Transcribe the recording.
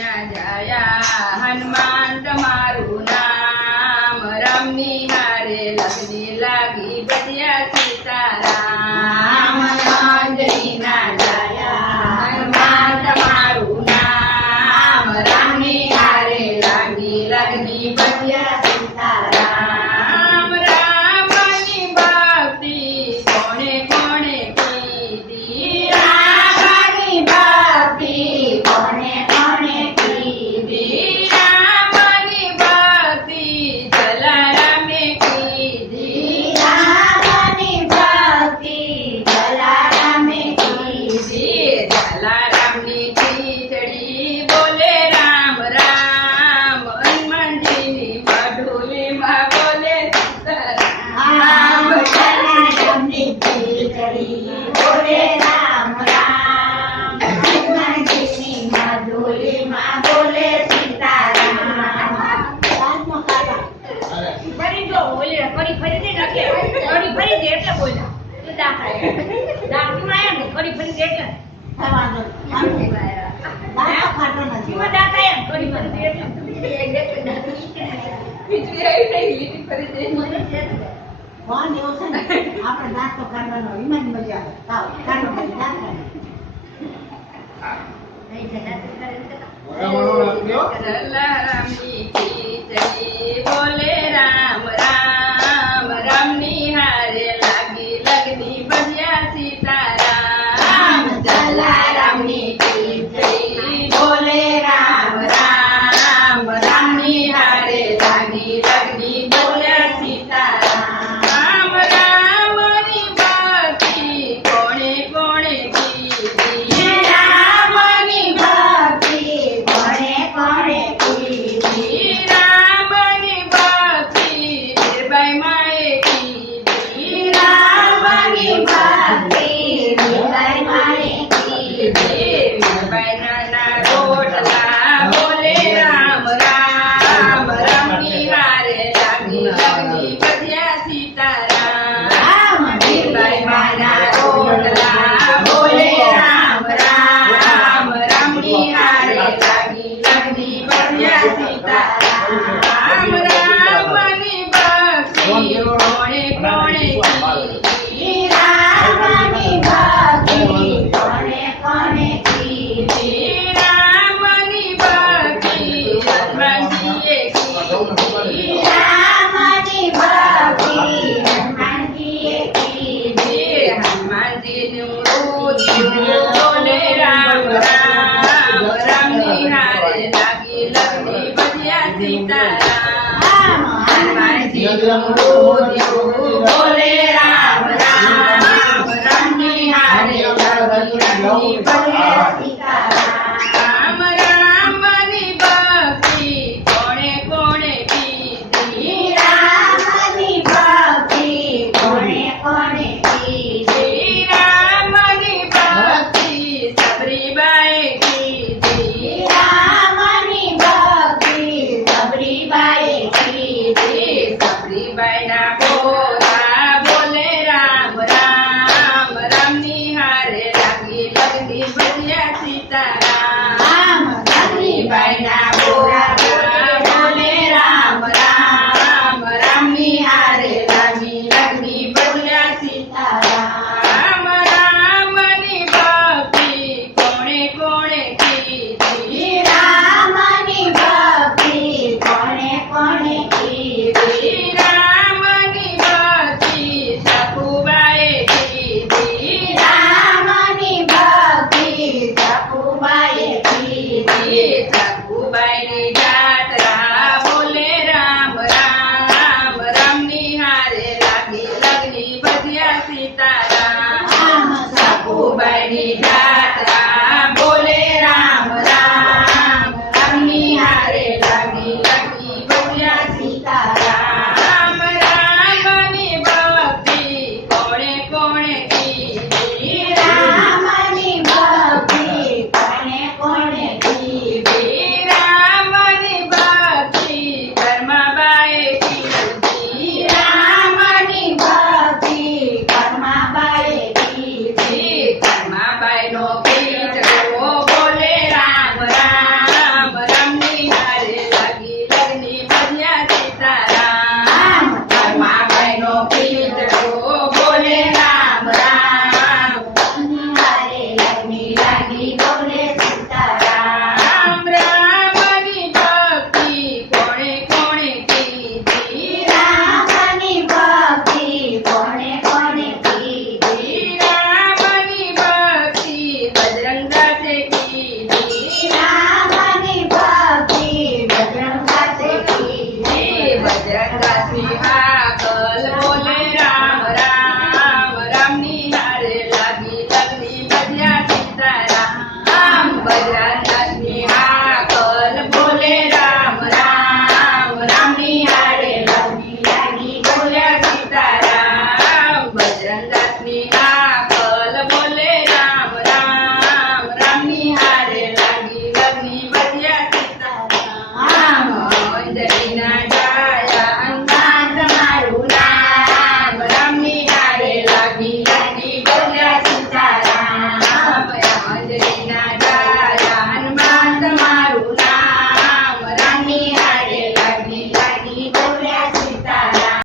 જયા હનુમાન તમારું નામ રમની હારે લગ્ન કડી ફરી દે એટલે બોલ્યા તો દાખલા દાખલી માં આયા ને ફરી ફરી દે એટલે. આપણે દાંત તો વિમાન મજા આવે. લાગી લગની બજ્યા સીતારામ હનુમાનજી બોલે રામ રામ રામની હારે લગી લગની ભાઈ નાખો need that.